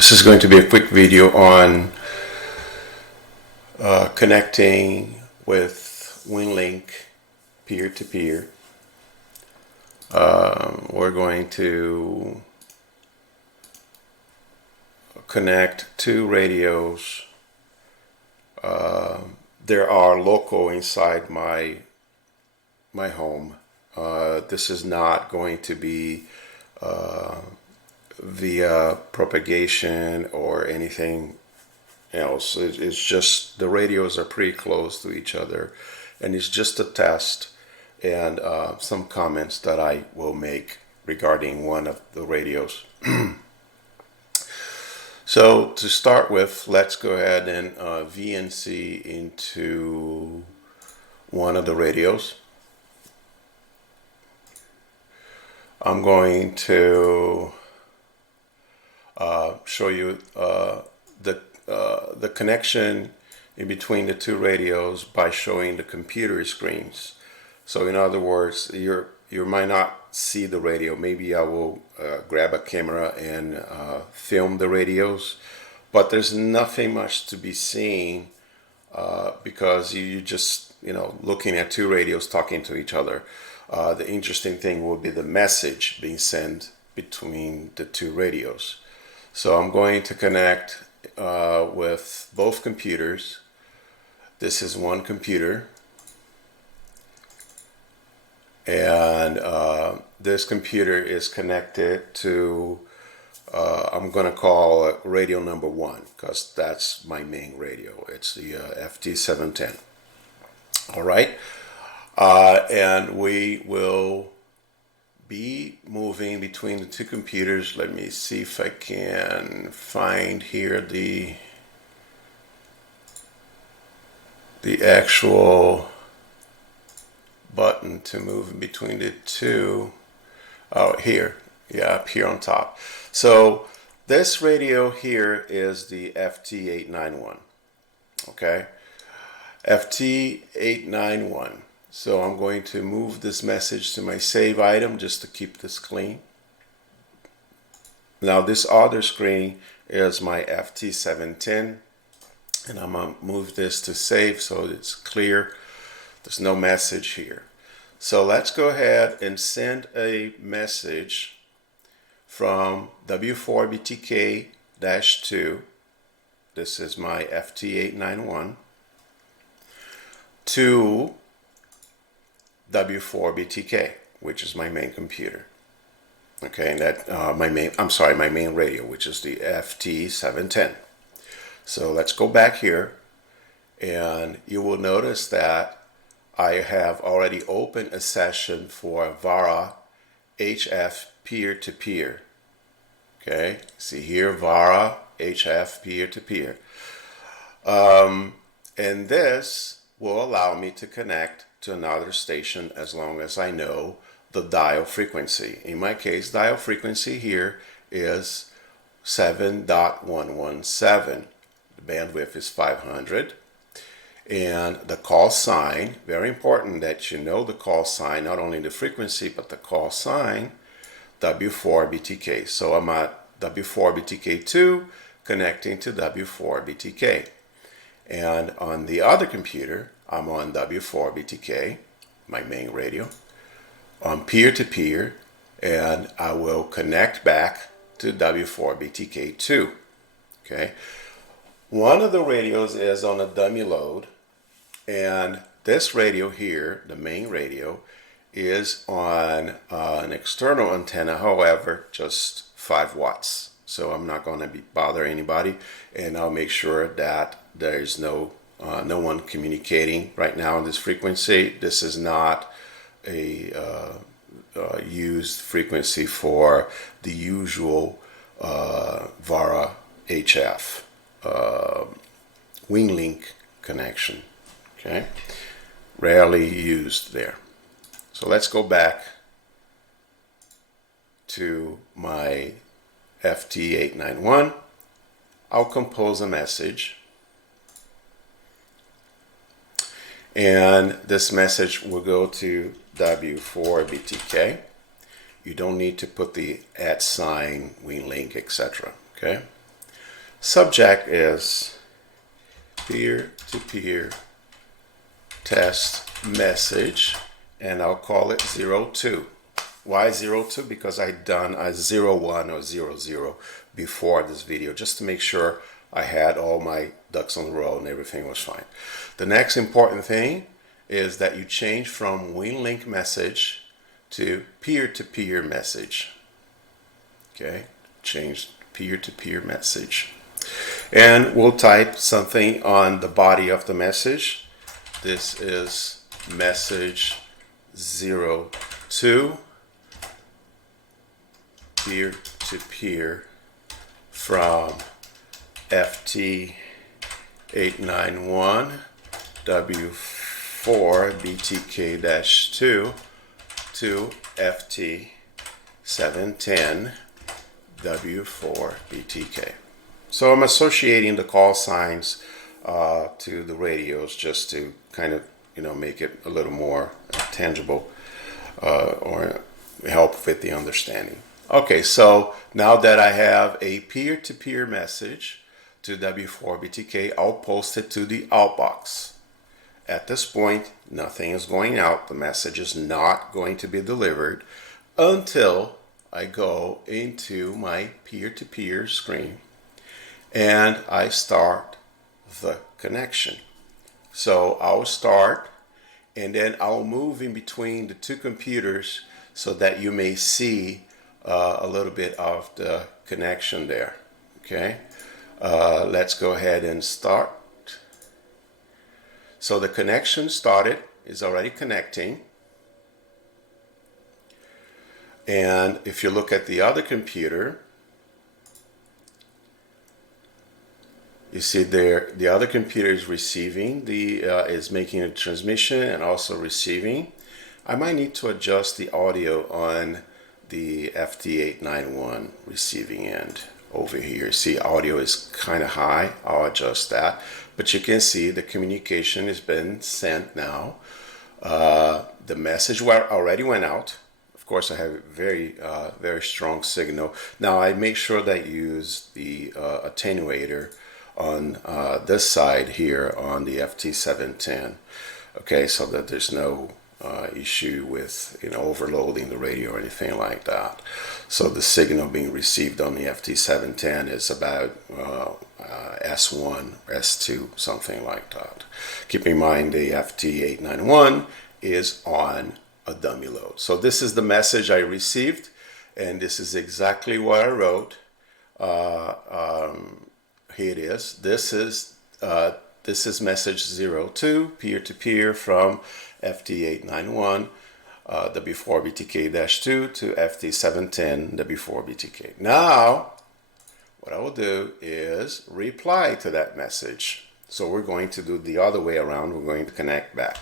This is going to be a quick video on connecting with Winlink Peer-to-Peer. We're going to connect two radios. There are local inside my home. This is not going to be via propagation or anything else. It's just the radios are pretty close to each other, and it's just a test and some comments that I will make regarding one of the radios. So to start with, let's go ahead and VNC into one of the radios. I'm going to show you the connection in between the two radios by showing the computer screens. So in other words, you might not see the radio. Maybe I will grab a camera and film the radios, but there's nothing much to be seen because you just looking at two radios talking to each other. The interesting thing will be the message being sent between the two radios. So I'm going to connect with both computers. This is one computer, and this computer is connected to I'm going to call it radio number 1 because that's my main radio. It's the FT710. All right. And we will be moving between the two computers. Let me see if I can find here the actual button to move between the two. Oh, here. Yeah, up here on top. So this radio here is the FT891. Okay. FT891. So I'm going to move this message to my save item just to keep this clean. Now this other screen is my FT710, and I'm going to move this to save so it's clear. There's no message here. So let's go ahead and send a message from W4BTK-2. This is my FT891 to W4BTK, which is my main computer. Okay, and that my main radio, which is the FT710. So let's go back here, and you will notice that I have already opened a session for Vara HF Peer-to-Peer. Okay, see here, Vara HF Peer-to-Peer. And this will allow me to connect to another station as long as I know the dial frequency. In my case, dial frequency here is 7.117. The bandwidth is 500. And the call sign, very important that you know the call sign, not only the frequency, but the call sign, W4BTK. So I'm at W4BTK2 connecting to W4BTK. And on the other computer, I'm on W4BTK, my main radio, on peer-to-peer, and I will connect back to W4BTK2. Okay. One of the radios is on a dummy load, and this radio here, the main radio, is on an external antenna, however, just 5 watts. So I'm not going to bother anybody, and I'll make sure that there's no one communicating right now on this frequency. This is not a used frequency for the usual Vara HF Winlink connection. Okay, rarely used there. So let's go back to my FT891. I'll compose a message, and this message will go to W4BTK. You don't need to put the @ Winlink, etc. Okay, Subject is peer-to-peer test message, and I'll call it 02. Why 02? Because I'd done a 01 or 00 before this video, just to make sure I had all my ducks on the row and everything was fine. The next important thing is that you change from Winlink message to peer-to-peer message. Okay, change peer-to-peer message. And we'll type something on the body of the message. This is message 02, peer-to-peer from FT891 W4BTK-2 to FT710 W4BTK. So I'm associating the call signs to the radios just to kind of, make it a little more tangible or help with the understanding. Okay, so now that I have a peer-to-peer message to W4BTK, I'll post it to the outbox. At this point, nothing is going out. The message is not going to be delivered until I go into my peer-to-peer screen and I start the connection. So I'll start and then I'll move in between the two computers so that you may see a little bit of the connection there. Okay, let's go ahead and start. So the connection started, is already connecting. And if you look at the other computer, you see there the other computer is receiving, is making a transmission and also receiving. I might need to adjust the audio on the FT891 receiving end over here. See, audio is kind of high. I'll adjust that. But you can see the communication has been sent now. The message already went out. Of course, I have a very strong signal. Now I make sure that I use the attenuator on this side here on the FT710. Okay, so that there's no issue with overloading the radio or anything like that. So the signal being received on the FT710 is about S1, S2, something like that. Keep in mind the FT891 is on a dummy load. So this is the message I received, and this is exactly what I wrote. Here it is. This is message 02, peer-to-peer from FT891 W4BTK-2 to FT710 W4BTK. Now, what I will do is reply to that message. So we're going to do the other way around. We're going to connect back.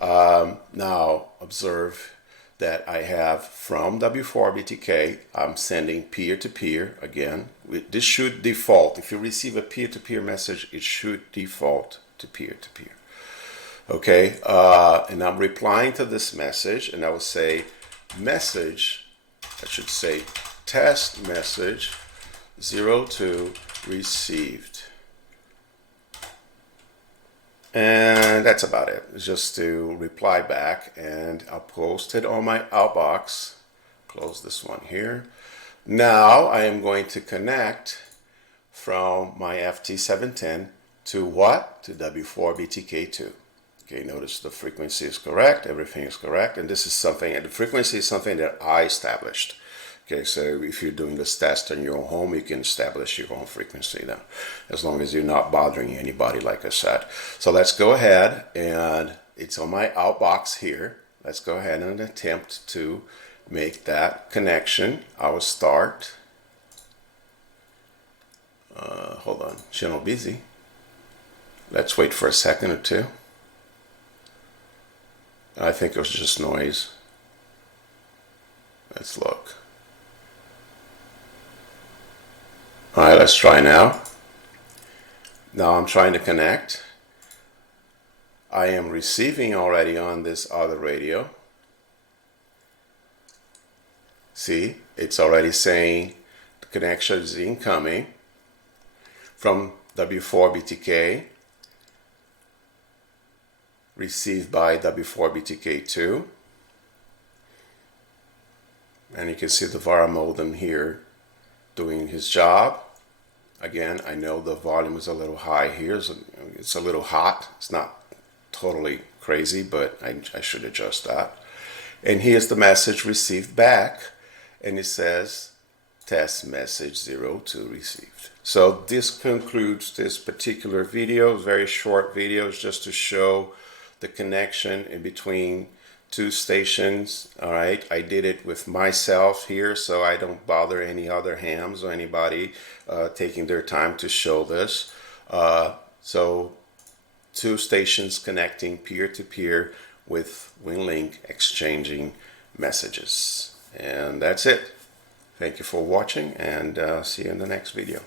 Now, observe that I have from W4BTK, I'm sending peer-to-peer again. This should default. If you receive a peer-to-peer message, it should default to peer-to-peer. Okay, and I'm replying to this message, and I will say message, I should say test message 02 received. And that's about it. It's just to reply back, and I'll post it on my outbox. Close this one here. Now I am going to connect from my FT710 to what? To W4BTK2. Okay, notice the frequency is correct, everything is correct, and this is something, and the frequency is something that I established. Okay, so if you're doing this test on your own home, you can establish your own frequency now, as long as you're not bothering anybody, like I said. So let's go ahead, and it's on my outbox here. Let's go ahead and attempt to make that connection. I will start. Hold on, channel busy. Let's wait for a second or two. I think it was just noise. Let's look. All right, let's try now. Now I'm trying to connect. I am receiving already on this other radio. See, it's already saying the connection is incoming. from W4BTK, received by W4BTK2. And you can see the Vara modem here doing his job. Again, I know the volume is a little high here. It's a little hot. It's not totally crazy, but I should adjust that. And here's the message received back. And it says, test message 02 received. So this concludes this particular video, very short videos just to show the connection in between two stations. All right, I did it with myself here, so I don't bother any other hams or anybody taking their time to show this. So two stations connecting peer-to-peer with Winlink exchanging messages. And that's it. Thank you for watching, and see you in the next video.